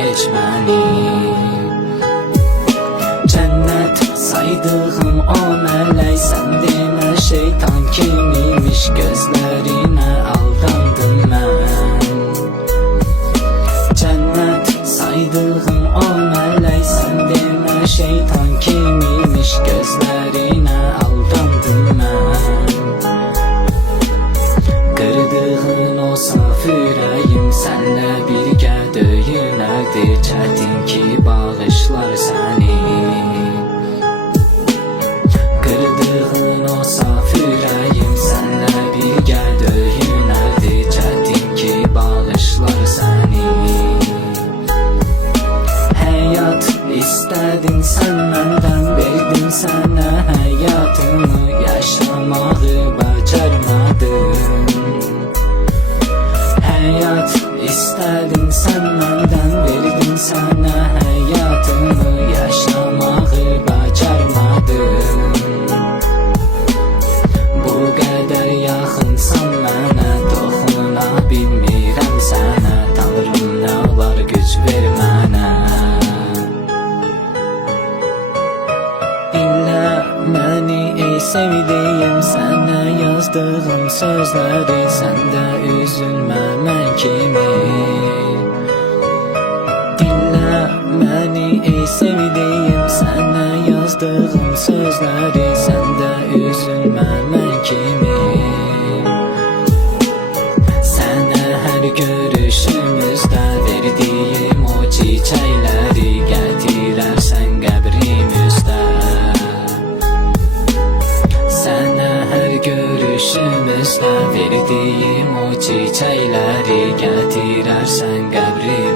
heç məni. Cənnət saydığım o mələk, sən demə şeytan kimiymiş, gözlərinə aldandım mən. Cənnət saydığım o mələk, sən demə şeytan kimiymiş, gözlərinə aldandım mən. Qırdığın o saf ürəyim sənlə birgə döyünərdi, çətin ki bağışlar səni. Qırdığın o saf ürəyim sənlə birgə döyünərdi, çətin ki bağışlar səni. Həyat istədin sən məndən, verdim sənə həyatımı, yaşamağı bacarmadın. Həyat istədin sən məndən, verdim sənə həyatımı, yaşamağı bacarmadın. Bu qədər yaxınsan mənə, toxuna bilmirəm sənə, Tanrım nə olar güc ver mənə. Dinlə məni ey sevdiyim, sənə yazdığım sözləri, sən də üzülmə mən kimi. Dinlə məni ey sevdiyim, sənə yazdığım sözləri, sən də üzülmə mən kimi. Sənə hər görüşümüzdə verdiyim o çiçəkləri gətirərsən qəbrimizdə. Sənə hər görüşümüzdə verdiyim o çiçəkləri gətirərsən qəbrimizdə.